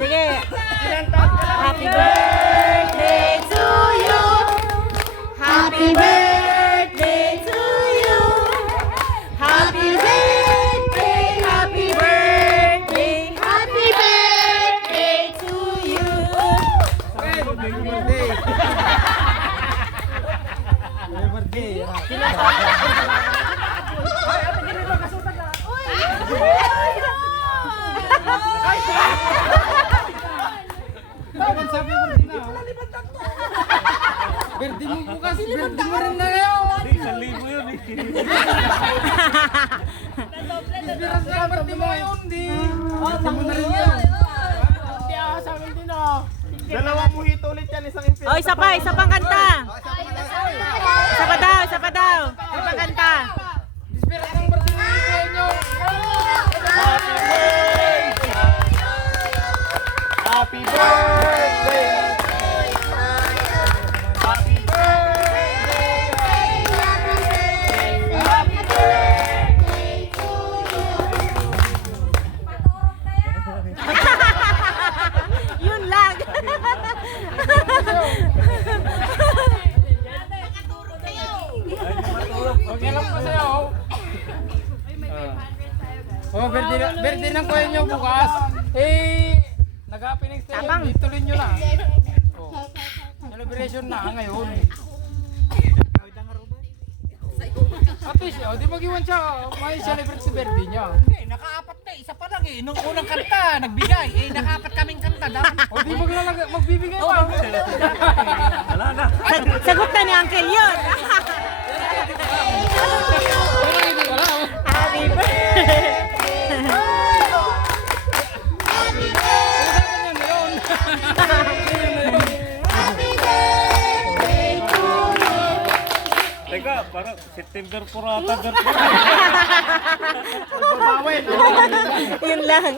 Sige. Happy birthday to you. Happy birthday to you. Happy birthday, happy birthday, happy birthday to you. Birthday mo bukas, birthday mo rin na ngayon. 1,000 yun eh. Biras na birthday mo ngayon, di. Birthday mo na rin yan. Hindi ako sa amin din oh. Dalawang muhito ulit yan, isang impyerno. Oh, isa pang kanta. Isa pa daw, isa pa daw. Isa pang kanta. Biras ng birthday mo ngayon. Happy birthday! Happy birthday! Happy birthday to Yun lang. Okay lang po sa'yo. Oh, birthday ng kuya nyo bukas. Nag-happening tayo. Tapang. Ituloy nyo na. Oh. Celebration na ngayon. At least, di mag-iwan siya. May celebrate si birthday niya. Nakaapat na, isa pa lang eh. Nung unang kanta, nagbigay. Nakaapat kaming kanta. Dapat O di magbibigay pa. Wala na. Sagot na ni Uncle yun. Happy birthday. Teka, parang September 4 ata. Yun lang.